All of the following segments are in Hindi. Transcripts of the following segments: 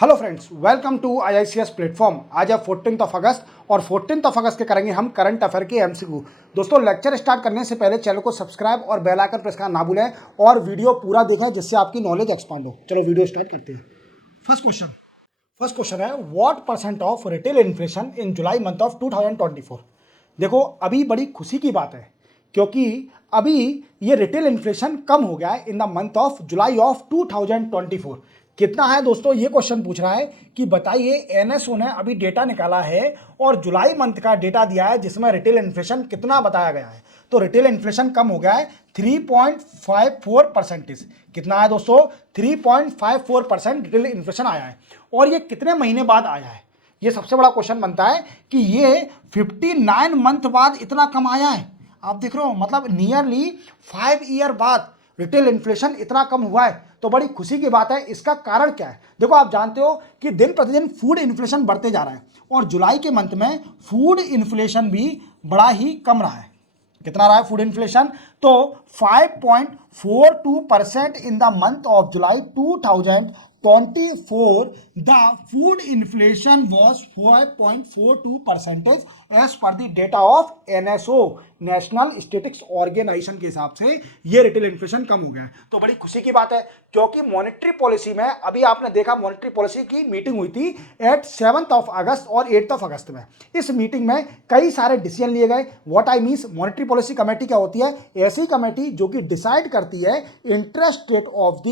Hello friends, welcome to IICS platform. आज है 14 अगस्त और 14 अगस्त के करेंगे हम करंट अफेयर के MCQ। दोस्तों, लेक्चर स्टार्ट करने से पहले चैनल को सब्सक्राइब और बेल आइकन प्रेस करना ना भूलें और वीडियो पूरा देखें जिससे आपकी नॉलेज एक्सपांड हो। चलो वीडियो स्टार्ट करते हैं। फर्स्ट क्वेश्चन है, what percent of retail inflation in July month of 2024। देखो, अभी बड़ी खुशी की बात है क्योंकि अभी ये रिटेल इन्फ्लेशन कम हो गया है इन the month of July of 2024। कितना है दोस्तों, ये क्वेश्चन पूछ रहा है कि बताइए। एनएसओ ने अभी डेटा निकाला है और जुलाई मंथ का डेटा दिया है जिसमें रिटेल इन्फ्लेशन कितना बताया गया है। तो रिटेल इन्फ्लेशन कम हो गया है 3.54%। कितना है दोस्तों? 3.54% रिटेल इन्फ्लेशन आया है। और ये कितने महीने बाद आया है, ये सबसे बड़ा क्वेश्चन बनता है कि ये 59 मंथ बाद इतना कम आया है। आप देख रहे हो, मतलब नियरली 5 ईयर बाद रिटेल इन्फ्लेशन इतना कम हुआ है। तो बड़ी खुशी की बात है। इसका कारण क्या है? देखो, आप जानते हो कि दिन प्रतिदिन फूड इन्फ्लेशन बढ़ते जा रहा है और जुलाई के मंथ में फूड इन्फ्लेशन भी बड़ा ही कम रहा है। कितना रहा है फूड इन्फ्लेशन? तो 5.42% in the month of July 2024 the food inflation was 5.42% as per the data of NSO, national statistics organisation के हिसाब से ये रिटेल इन्फ्लेशन कम हो गया है। तो बड़ी खुशी की बात है क्योंकि मॉनेटरी पॉलिसी में अभी आपने देखा, मॉनेटरी पॉलिसी की मीटिंग हुई थी एट 7 अगस्त और 8 अगस्त में। इस मीटिंग में कई सारे डिसीजन लिए गए। What I means, monetary policy committee क्या होती है? ऐसी कमेटी जो कि डिसाइड करती है interest rate of the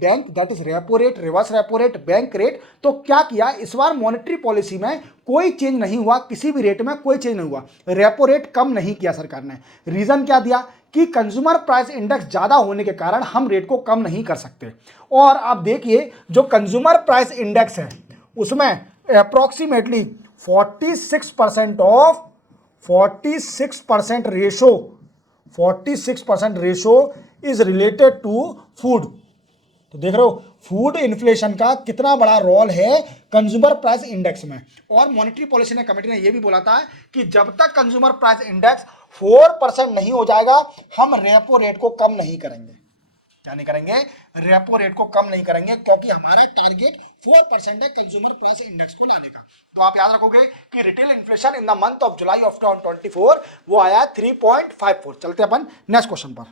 bank, that is repo rate, reverse repo rate, bank rate. तो क्या किया इस बार मॉनेटरी पॉलिसी में? कोई चेंज नहीं हुआ, किसी भी रेट में कोई चेंज नहीं हुआ। रेपो रेट कम नहीं किया सरकार ने। रीजन क्या दिया कि कंज्यूमर प्राइस इंडेक्स ज्यादा होने के कारण हम रेट को कम नहीं कर सकते। और आप देखिए, जो कंज्यूमर प्राइस इंडेक्स है उसमें approximately 46% ratio is related to food. तो देख रहे हो फूड इन्फ्लेशन का कितना बड़ा रोल है कंज्यूमर प्राइस इंडेक्स में। और मॉनेटरी पॉलिसी ने कमेटी ने यह भी बोला था कि जब तक कंज्यूमर प्राइस इंडेक्स 4% नहीं हो जाएगा हम रेपो रेट को कम नहीं करेंगे। क्या नहीं करेंगे? रेपो रेट को कम नहीं करेंगे, क्योंकि हमारा टारगेट 4% है कंज्यूमर प्राइस इंडेक्स को लाने का। तो आप याद रखोगे कि retail inflation in the month of July of 2024 वो आया 3.54। चलते अपन नेक्स्ट क्वेश्चन पर।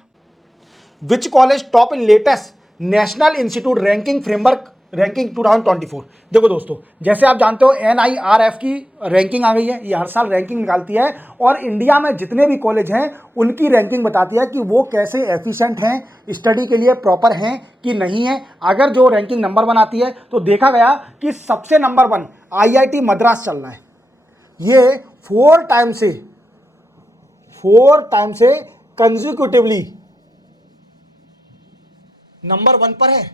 Which college top in latest national institute ranking framework ranking 2024। देखो दोस्तों, जैसे आप जानते हो NIRF की रैंकिंग आ गई है। ये हर साल रैंकिंग निकालती है और इंडिया में जितने भी कॉलेज हैं उनकी रैंकिंग बताती है कि वो कैसे एफिशिएंट हैं, स्टडी के लिए प्रॉपर हैं कि नहीं है। अगर जो रैंकिंग नंबर 1 आती है तो देखा गया कि सबसे नंबर 1 IIT मद्रास चल रहा है। ये 4 टाइम से कंजिक्यूटिवली नंबर 1 पर है।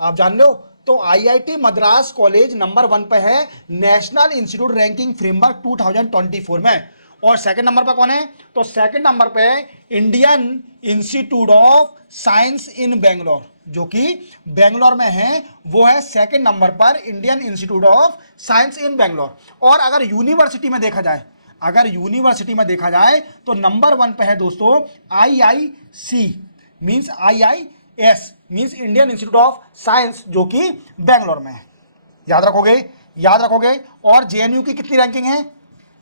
आप जान लो, तो IIT मद्रास कॉलेज नंबर 1 पे है नेशनल इंस्टीट्यूट रैंकिंग फ्रेमवर्क 2024 में। और सेकंड नंबर पे कौन है? तो सेकंड नंबर पे इंडियन इंस्टीट्यूट ऑफ साइंस इन बेंगलोर, जो कि बेंगलोर में है, वो है सेकंड नंबर पर इंडियन इंस्टीट्यूट ऑफ साइंस इन बेंगलोर। और अगर यूनिवर्सिटी में देखा जाए तो नंबर 1 पे है दोस्तों IIC means IIS means Indian institute of science, जो कि बेंगलोर में है। याद रखोगे। और JNU की कितनी रैंकिंग है?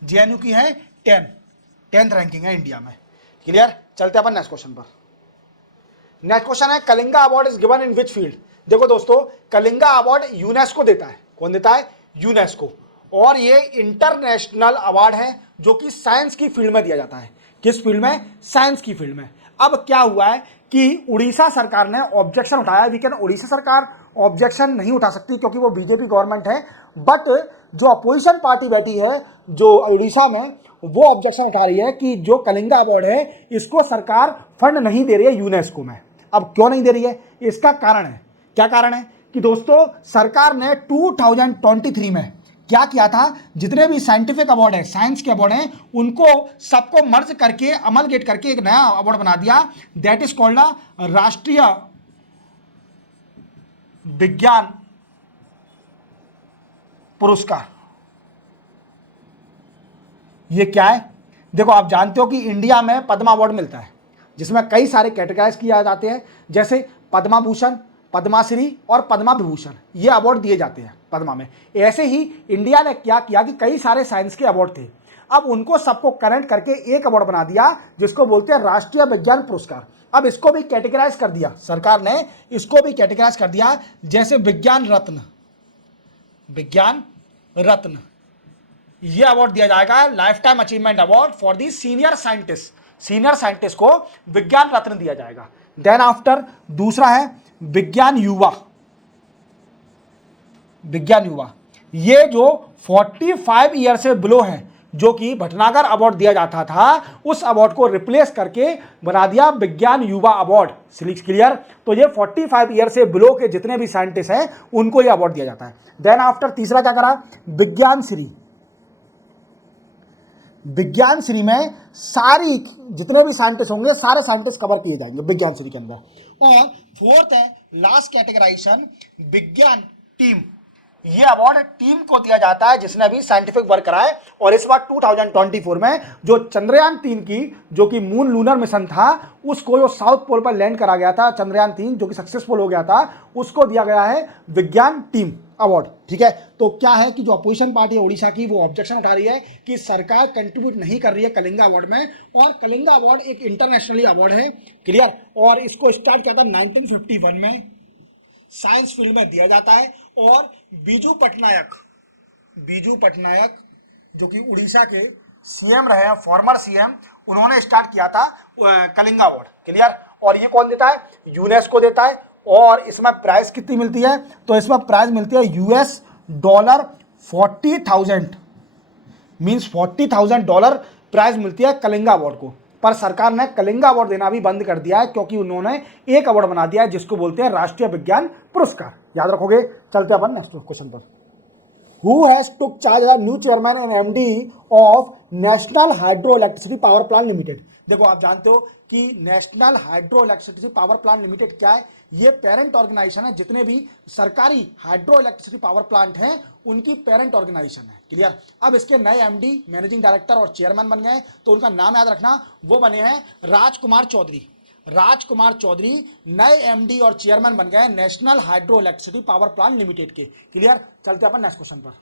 JNU की है 10th रैंकिंग है इंडिया में। क्लियर? चलते अपन नेक्स्ट क्वेश्चन पर। नेक्स्ट क्वेश्चन है, Kalinga award is given in which field. देखो दोस्तों, कलिंगा अवार्ड यूनेस्को देता है। कौन देता है? यूनेस्को। और ये इंटरनेशनल अवार्ड है जो कि साइंस की फील्ड में दिया जाता है। किस फील्ड में? साइंस की फील्ड में। अब क्या हुआ है कि उड़ीसा सरकार ने ऑब्जेक्शन उठाया। लेकिन उड़ीसा सरकार ऑब्जेक्शन नहीं उठा सकती क्योंकि वो बीजेपी गवर्नमेंट है। बट जो अपोजिशन पार्टी बैठी है जो उड़ीसा में, वो ऑब्जेक्शन उठा रही है कि जो कलिंगा अवार्ड है इसको सरकार फंड नहीं दे रही है यूनेस्को में। अब क्यों नहीं दे रही है? इसका कारण है, क्या कारण है कि दोस्तों सरकार ने 2023 में क्या किया था, जितने भी साइंटिफिक अवार्ड है, साइंस के अवार्ड हैं, उनको सबको मर्ज करके, अमलगेट करके एक नया अवार्ड बना दिया। दैट इज कॉल्ड राष्ट्रीय विज्ञान पुरस्कार। ये क्या है? देखो, आप जानते हो कि इंडिया में पद्मा अवार्ड मिलता है जिसमें कई सारे कैटेगराइज किए जाते हैं, जैसे पद्मा भूषण, पद्माश्री और पद्मा विभूषण, ये अवार्ड दिए जाते हैं पद्मा में। ऐसे ही इंडिया ने क्या किया कि कई सारे साइंस के अवार्ड थे, अब उनको सबको कनेक्ट करके एक अवार्ड बना दिया जिसको बोलते हैं राष्ट्रीय विज्ञान पुरस्कार। अब इसको भी कैटेगराइज कर दिया सरकार ने, इसको भी कैटेगराइज कर दिया, जैसे विज्ञान रत्न, विज्ञान रत्न ये अवार्ड दिया जाएगा, life time achievement award for the senior scientist, senior scientist को विज्ञान रत्न दिया जाएगा। देन आफ्टर दूसरा है विज्ञान युवा, विज्ञान युवा, ये जो 45 ईयर से बिलो है, जो कि भटनागर अवार्ड दिया जाता था, उस अवार्ड को रिप्लेस करके बना दिया विज्ञान युवा अवार्ड। क्लियर? तो ये 45 ईयर से बिलो के जितने भी साइंटिस्ट हैं उनको ये अवार्ड दिया जाता है। देन आफ्टर तीसरा क्या करा, विज्ञान श्री, विज्ञान श्री में सारी जितने भी साइंटिस्ट होंगे सारे साइंटिस्ट कवर किए जाएंगे विज्ञान श्री के अंदर। और फोर्थ है लास्ट कैटेगराइजेशन विज्ञान टीम, ये अवार्ड टीम को दिया जाता है जिसने भी साइंटिफिक वर्क करा है। और इस बार 2024 में जो चंद्रयान 3 की, जो कि मून लूनर मिशन था, उसको जो साउथ पोल पर लैंड करा गया था, चंद्रयान 3 जो कि सक्सेसफुल हो गया था, उसको दिया गया है विज्ञान टीम अवार्ड। ठीक है, तो क्या है कि जो अपोजिशन पार्टी है उड़ीसा की, वो ऑब्जेक्शन उठा रही है कि सरकार कंट्रीब्यूट नहीं कर रही है कलिंगा अवार्ड में, और कलिंगा अवार्ड एक इंटरनेशनली अवार्ड है। क्लियर? और इसको स्टार्ट किया था 1951 में, साइंस फील्ड में दिया जाता है। और बीजू पटनायक, बीजू पटनायक जो कि उड़ीसा के सीएम रहे हैं, फॉर्मर सीएम, उन्होंने स्टार्ट किया था कलिंगा अवार्ड। क्लियर? और ये कौन देता है? यूनेस्को देता है। और इसमें प्राइस कितनी मिलती है? तो इसमें प्राइस मिलती है यूएस डॉलर 40,000, मीन्स $40,000 प्राइस मिलती है कलिंगा अवार्ड को। पर सरकार ने कलिंगा अवार्ड देना भी बंद कर दिया है, क्योंकि उन्होंने एक अवार्ड बना दिया है जिसको बोलते हैं राष्ट्रीय विज्ञान पुरस्कार। याद रखोगे? चलते अपन नेक्स्ट क्वेश्चन पर। Who has took charge as new chairman and MD of national hydro electricity power plant limited? देखो, आप जानते हो कि national hydro electricity power plant limited क्या है? ये पेरेंट ऑर्गेनाइजेशन है, जितने भी सरकारी हाइड्रो इलेक्ट्रिसिटी पावर प्लांट हैं उनकी पेरेंट ऑर्गेनाइजेशन है। क्लियर? अब इसके नए एमडी, मैनेजिंग डायरेक्टर और चेयरमैन बन गए, तो उनका नाम याद रखना, वो बने हैं राजकुमार चौधरी। राजकुमार चौधरी नए एमडी और चेयरमैन बन गए national hydro electricity power plant limited के। क्लियर? चलते अपन नेक्स्ट क्वेश्चन पर।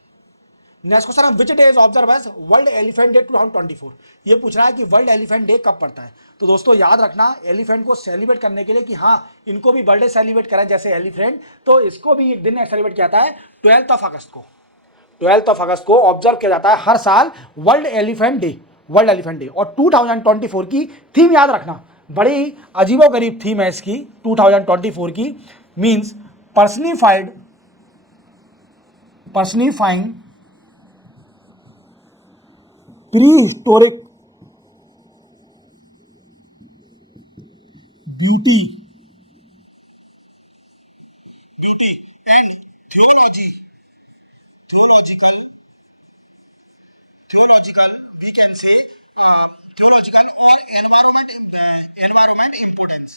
नेक्स्ट क्वेश्चन है which day is observe as world elephant day 2024? ये पूछ रहा है कि वर्ल्ड एलिफेंट डे कब पड़ता है। तो दोस्तों याद रखना, एलिफेंट को सेलिब्रेट करने के लिए कि हाँ इनको भी बर्थडे सेलिब्रेट करा जैसे एलिफेंट, तो इसको भी एक दिन सेलिब्रेट किया जाता है 12 अगस्त को। 12 अगस्त को ऑब्जर्व किया जाता है हर साल world elephant day, world elephant day. और 2024 की थीम याद रखना, बड़ी अजीबोगरीब थीम है इसकी 2024 की, means personifying prehistoric beauty we can say theological environment importance।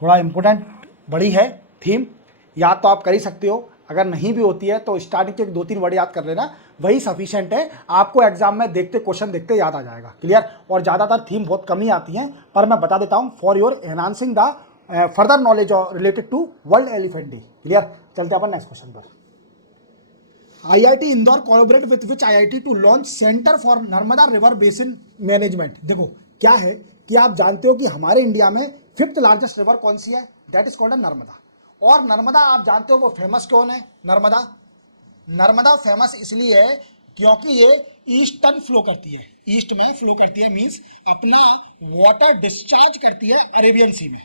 थोड़ा इंपॉर्टेंट बड़ी है थीम, याद तो आप कर ही सकते हो, अगर नहीं भी होती है तो स्टार्टिंग के 2-3 वर्ड याद कर लेना, वही सफिशिएंट है, आपको एग्जाम में देखते क्वेश्चन देखते याद आ जाएगा। क्लियर? और ज़्यादातर थीम बहुत कम ही आती हैं, पर मैं बता देता हूँ for your enhancing the further knowledge related to world elephant day. Clear? चलते अपन नेक्स्ट क्वेश्चन पर। IIT Indore collaborate with which IIT to launch centre for Narmada river basin management? देखो क्या है कि आप जानते हो कि हमारे इंडिया में 5th लार्जेस्ट रिवर कौन सी है? That is called Narmada. और नर्मदा आप जानते हो वो फेमस क्यों है? नर्मदा, नर्मदा फेमस इसलिए है क्योंकि ये ईस्टर्न फ्लो करती है, ईस्ट में फ्लो करती है, मीन्स अपना वाटर डिस्चार्ज करती है अरेबियन सी में,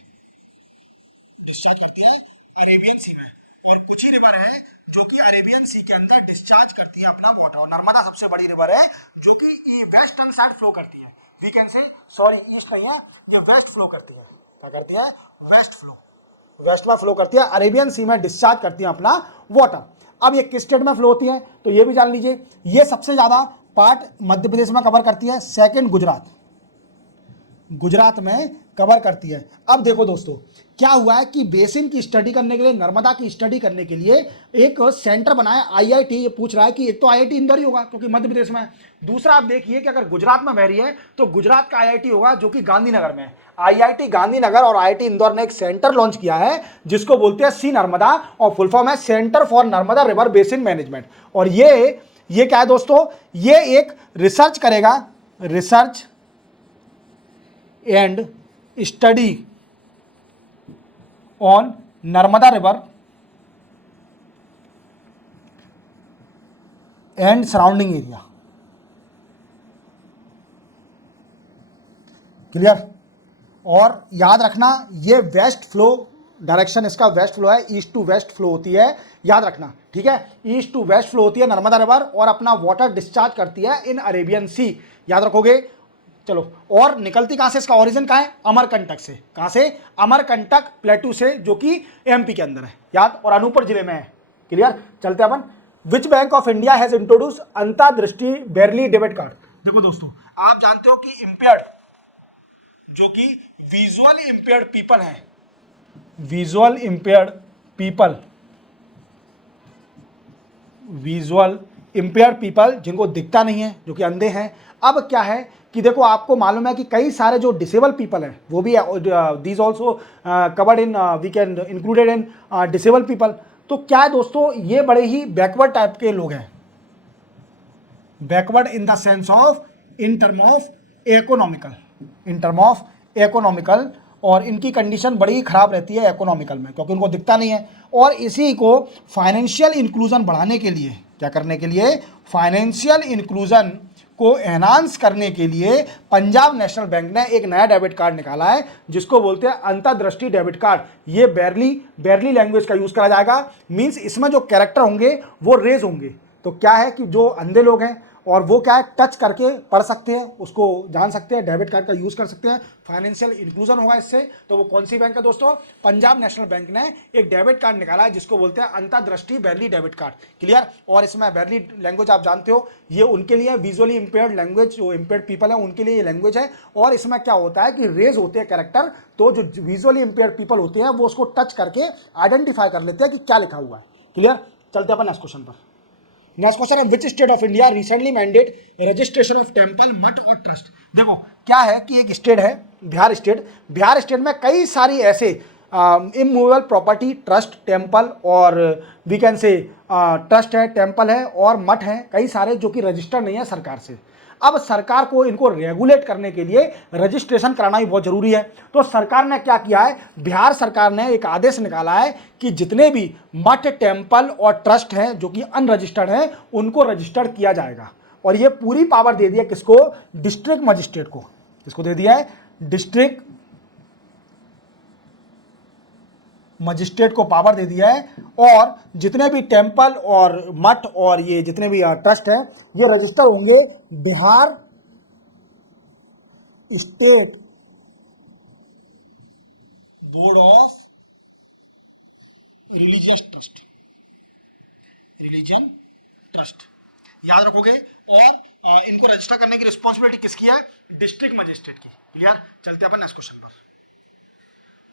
डिस्चार्ज करती है अरेबियन सी में। और कुछ ही रिवर है जो कि अरेबियन सी के अंदर डिस्चार्ज करती है अपना वाटर, और नर्मदा सबसे बड़ी रिवर है जो कि वेस्टर्न साइड फ्लो करती है। We can say sorry east नहीं है, ये वेस्ट फ्लो करती है। क्या करती है? वेस्ट फ्लो, वेस्ट में फ्लो करती है, अरेबियन सी में डिस्चार्ज करती है अपना वाटर। अब ये किस स्टेट में फ्लो होती है तो ये भी जान लीजिए, ये सबसे ज्यादा पार्ट मध्य प्रदेश में कवर करती है, सेकंड गुजरात, गुजरात में कवर करती है। अब देखो दोस्तों क्या हुआ है कि बेसिन की स्टडी करने के लिए, नर्मदा की स्टडी करने के लिए एक सेंटर बनाया आईआईटी। ये पूछ रहा है कि एक तो आईआईटी इंदौर ही होगा क्योंकि मध्य प्रदेश में है, दूसरा आप देखिए कि अगर गुजरात में बह रही है तो गुजरात का आईआईटी होगा जो कि गांधीनगर में है। आईआईटी गांधीनगर और आईआईटी इंदौर ने एक सेंटर लॉन्च किया है जिसको बोलते हैं सी नर्मदा, और फुल फॉर्म है centre for Narmada river basin management. और ये क्या है दोस्तों, ये एक रिसर्च करेगा, research and study on Narmada river and surrounding area. Clear. और याद रखना ये वेस्ट फ्लो डायरेक्शन, इसका वेस्ट फ्लो है, ईस्ट टू वेस्ट फ्लो होती है, याद रखना, ठीक है, ईस्ट टू वेस्ट फ्लो होती है नर्मदा रिवर, और अपना वाटर डिस्चार्ज करती है इन अरेबियन सी, याद रखोगे। चलो, और निकलती कहां से, इसका ओरिजिन कहां है, अमरकंटक से। कहां से, अमरकंटक प्लेटू से, जो कि एमपी के अंदर है, याद, और अनूपपुर जिले में है। क्लियर। चलते अपन, which bank of India has introduce Antardrishti braille debit card. देखो दोस्तों आप जानते हो कि इंपेयर्ड, जो कि विजुअल इंपेयर्ड पीपल हैं, visual impaired people, visual impaired people जिनको दिखता नहीं है, जो कि अंधे हैं। अब क्या है कि देखो आपको मालूम है कि कई सारे जो डिसेबल पीपल हैं वो भी these also covered in, we can included in disable people. तो क्या है दोस्तों, ये बड़े ही बैकवर्ड टाइप के लोग हैं, backward in the sense of, in term of economical, in term of economical, और इनकी कंडीशन बड़ी खराब रहती है इकोनॉमिकल में क्योंकि उनको दिखता नहीं है। और इसी को फाइनेंशियल इंक्लूजन बढ़ाने के लिए, क्या करने के लिए, फाइनेंशियल इंक्लूजन को एनहांस करने के लिए पंजाब नेशनल बैंक ने एक नया डेबिट कार्ड निकाला है जिसको बोलते हैं अंतर्दृष्टि डेबिट कार्ड। ये बेरली लैंग्वेज का यूज करा जाएगा, मींस इसमें जो कैरेक्टर होंगे वो रेज होंगे। तो क्या है कि जो अंधे लोग हैं और वो क्या है टच करके पढ़ सकते हैं, उसको जान सकते हैं, डेबिट कार्ड का यूज कर सकते हैं, फाइनेंशियल इंक्लूजन होगा इससे। तो वो कौन सी बैंक है दोस्तों, पंजाब नेशनल बैंक ने एक डेबिट कार्ड निकाला है जिसको बोलते हैं अंतर्दृष्टि बेरली डेबिट कार्ड। क्लियर। और इसमें बेरली लैंग्वेज आप जानते हो ये उनके लिए विजुअली इंपेयर्ड लैंग्वेज, जो इंपेयर्ड पीपल है उनके लिए ये लैंग्वेज है। और इसमें क्या होता है कि रेज होते हैं कैरेक्टर, तो जो विजुअली इंपेयर्ड पीपल होते हैं वो उसको टच करके आइडेंटिफाई कर लेते हैं कि क्या लिखा हुआ है। क्लियर। चलते अपन नेक्स्ट क्वेश्चन पर। नेक्स्ट क्वेश्चन है, which state of India recently mandate registration of temple, मठ और ट्रस्ट। देखो क्या है कि एक स्टेट है बिहार स्टेट, बिहार स्टेट में कई सारी ऐसे इमूवेबल प्रॉपर्टी, ट्रस्ट, टेंपल, और वी कैन से ट्रस्ट है, टेंपल है और मठ है, कई सारे जो कि रजिस्टर्ड नहीं है सरकार से। अब सरकार को इनको रेगुलेट करने के लिए रजिस्ट्रेशन कराना भी बहुत जरूरी है। तो सरकार ने क्या किया है, बिहार सरकार ने एक आदेश निकाला है कि जितने भी मठ, टेंपल और ट्रस्ट हैं जो कि अनरजिस्टर्ड हैं उनको रजिस्टर्ड किया जाएगा। और ये पूरी पावर दे दिया किसको, डिस्ट्रिक्ट मजिस्ट्रेट को। किसको दे दिया है, डिस्ट्रिक्ट मजिस्ट्रेट को पावर दे दिया है। और जितने भी टेंपल और मठ और ये जितने भी ट्रस्ट है ये रजिस्टर होंगे Bihar state board of religious trust, religion trust, याद रखोगे। और इनको रजिस्टर करने की रिस्पॉन्सिबिलिटी किसकी है, डिस्ट्रिक्ट मजिस्ट्रेट की। क्लियर। चलते हैं अपन नेक्स्ट क्वेश्चन पर।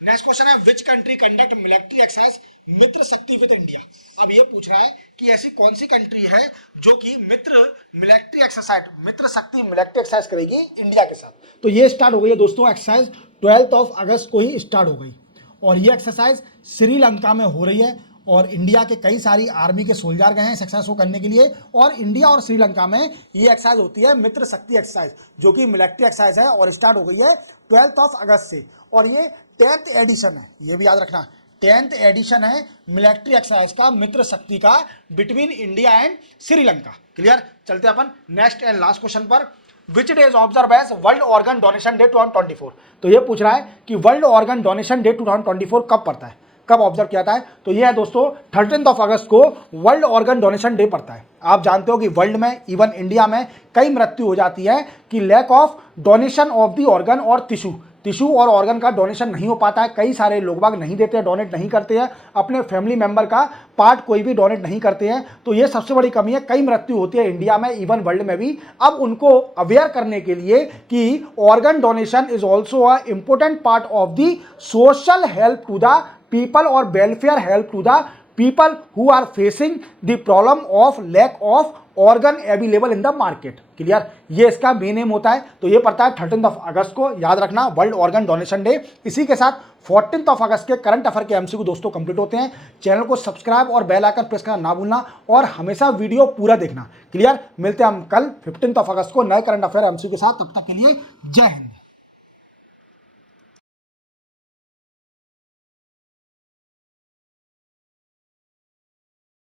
नेक्स्ट क्वेश्चन है, which country conduct military exercise Mitra Shakti with India. अब ये पूछ रहा है कि ऐसी कौन सी कंट्री है जो कि मिलिट्री एक्सरसाइज, मित्र शक्ति मिलिट्री एक्सरसाइज करेगी इंडिया के साथ। तो ये स्टार्ट हो गई है दोस्तों एक्सरसाइज, 12 अगस्त को ही स्टार्ट हो गई। और ये एक्सरसाइज श्रीलंका में हो रही है और इंडिया के कई सारी आर्मी के सोल्जर गए हैं इस एक्सरसाइज को करने के लिए। और इंडिया और श्रीलंका में ये एक्सरसाइज होती है मित्र शक्ति एक्सरसाइज, जो कि मिलिट्री एक्सरसाइज है और स्टार्ट हो गई है 12 अगस्त से। और ये 10th एडिशन है, ये भी याद रखना, 10th एडिशन है मिलिट्री एक्सरसाइज का, मित्र शक्ति का, between India and Sri Lanka. Clear. चलते अपन नेक्स्ट एंड लास्ट क्वेश्चन पर, which day is observe as world organ donation day 2024। तो ये पूछ रहा है कि वर्ल्ड ऑर्गन डोनेशन डे 2024 कब पड़ता है, कब ऑब्जर्व किया था। तो ये है दोस्तों 13 अगस्त को वर्ल्ड ऑर्गन डोनेशन डे पड़ता है। आप जानते हो कि वर्ल्ड में, इवन इंडिया में, कई मृत्यु हो जाती है कि lack of donation of the organ और टिश्यू, टिश्यू और ऑर्गन का डोनेशन नहीं हो पाता है, कई सारे लोग बाग नहीं देते हैं, डोनेट नहीं करते हैं, अपने फैमिली मेंबर का पार्ट कोई भी डोनेट नहीं करते हैं, तो ये सबसे बड़ी कमी है। कई मृत्यु होती है इंडिया में, इवन वर्ल्ड में भी। अब उनको अवेयर करने के लिए कि organ donation is also a important part of the social help to the people और welfare help to the people who are facing the problem of lack of organ available in the market। Clear, ये इसका मेन एम होता है। तो ये पड़ता है 13 अगस्त को, याद रखना, वर्ल्ड ऑर्गन डोनेशन डे। इसी के साथ 14 अगस्त के करंट अफेयर के एमसीक्यू दोस्तों कंप्लीट होते हैं। चैनल को सब्सक्राइब और बेल आइकन प्रेस करना ना भूलना और हमेशा वीडियो पूरा देखना। क्लियर, मिलते हैं हम कल 15 अगस्त को नए करंट अफेयर एमसीक्यू के साथ। तब तक के लिए जय हिंद।